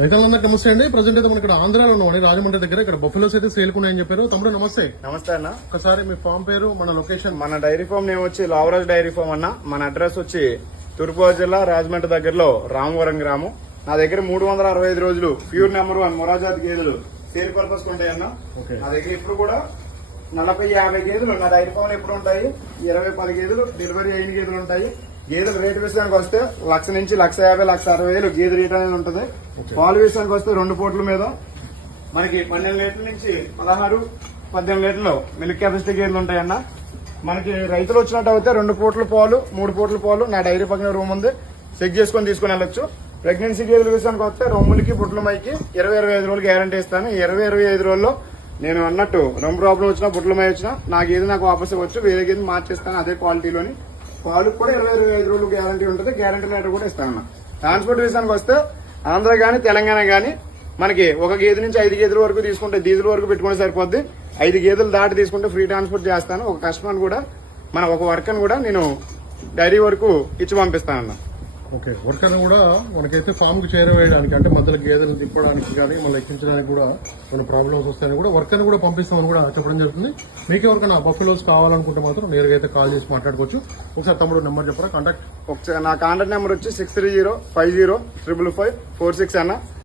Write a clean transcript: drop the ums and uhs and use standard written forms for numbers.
రైతులందరికీ నమస్తే అండి. ప్రజెంట్ అయితే మనం ఇక్కడ ఆంధ్రాలో ఉన్నాం, రాజమండ్రి దగ్గర. ఇక్కడ బఫెలోస్ అయితే సేల్కున్నాయని చెప్పారు. తమ్ముడు నమస్తే. నమస్తే అన్న. ఒకసారి మీ ఫామ్ పేరు, మన లొకేషన్. మన డైరీ ఫామ్ నేమ్ వచ్చి లావరాజ్ డైరీ ఫామ్ అన్న. మన అడ్రస్ వచ్చి తూర్పుగోదావరి జిల్లా రాజమండ్రి దగ్గరలో రామవరం గ్రామం. నా దగ్గర 365 రోజులు ప్యూర్ నెంబర్ 1 మొరాజాత్ గేదెలు సేల్ పర్పస్ ఉంటాయి అన్న. నా దగ్గర ఇప్పుడు కూడా 40-50 గేదెలు నా డైరీ ఫామ్ ఎప్పుడు ఉంటాయి. 20-10 గేదెలు డెలివరీ అయిన గేదెలు ఉంటాయి. గేదెల రేటు విషయానికి వస్తే 1,00,000 నుంచి 1,50,000, 1,60,000 గేదె రేట్ అనేది ఉంటుంది. పాలు విషయానికి వస్తే 2 పూట్ల మీద మనకి 12 లీటర్ల నుంచి 16-18 లీటర్లు మిల్క్ కెపాసిటీ గేదెలు ఉంటాయన్న. మనకి రైతులు వచ్చినట్టు అయితే 2 పూట్ల పాలు, 3 పూట్ల పాలు నా డైరీ పక్కన రూమ్ ఉంది, చెక్ చేసుకుని తీసుకుని వెళ్ళొచ్చు. ప్రెగ్నెన్సీ గేదెల విషయానికి వస్తే రొమ్ములకి పుట్లమైకి 20-25 రోజులు గ్యారంటీ ఇస్తాను. 20-25 రోజుల్లో నేను అన్నట్టు రొమ్ము ప్రాబ్లం వచ్చినా పుట్లమై వచ్చినా నా గేదె నాకు వాపస్ వచ్చు, వేరే గేదె మార్చేస్తాను అదే క్వాలిటీలోని. పాలు కూడా 20-25 రోజులు గ్యారంటీ ఉంటుంది. గ్యారంటీ లెటర్ కూడా ఇస్తాను. ట్రాన్స్పోర్ట్ విషయానికి వస్తే ఆంధ్ర గానీ తెలంగాణ గానీ మనకి ఒక గేదె నుంచి 5 గేదెల వరకు తీసుకుంటే డీజిల్ వరకు పెట్టుకుంటే సరిపోద్ది. 5 గేదెలు దాటి తీసుకుంటే ఫ్రీ ట్రాన్స్పోర్ట్ చేస్తాను. ఒక కస్టమర్ కూడా ఒక వర్కర్ కూడా నేను డైరీ వరకు ఇచ్చి పంపిస్తానన్న. ఓకే, వర్కర్ కూడా మనకైతే ఫామ్ కు చేరవేయడానికి, అంటే మధ్యలో గేదెలు తిప్పడానికి కానీ మళ్ళీ ఎక్కించడానికి కూడా కొన్ని ప్రాబ్లమ్స్ వస్తాయని కూడా వర్కర్ కూడా పంపిస్తామని కూడా చెప్పడం జరుగుతుంది. మీకు ఎవరికైనా బఫెలోస్ కావాలనుకుంటే మాత్రం నేరుగా అయితే కాల్ చేసి మాట్లాడుకోవచ్చు. ఒకసారి తమ్ముడు నెంబర్ చెప్పరా, కాంటాక్ట్. ఒకసారి నా కాంటాక్ట్ నెంబర్ వచ్చి 6305055546 అన్న.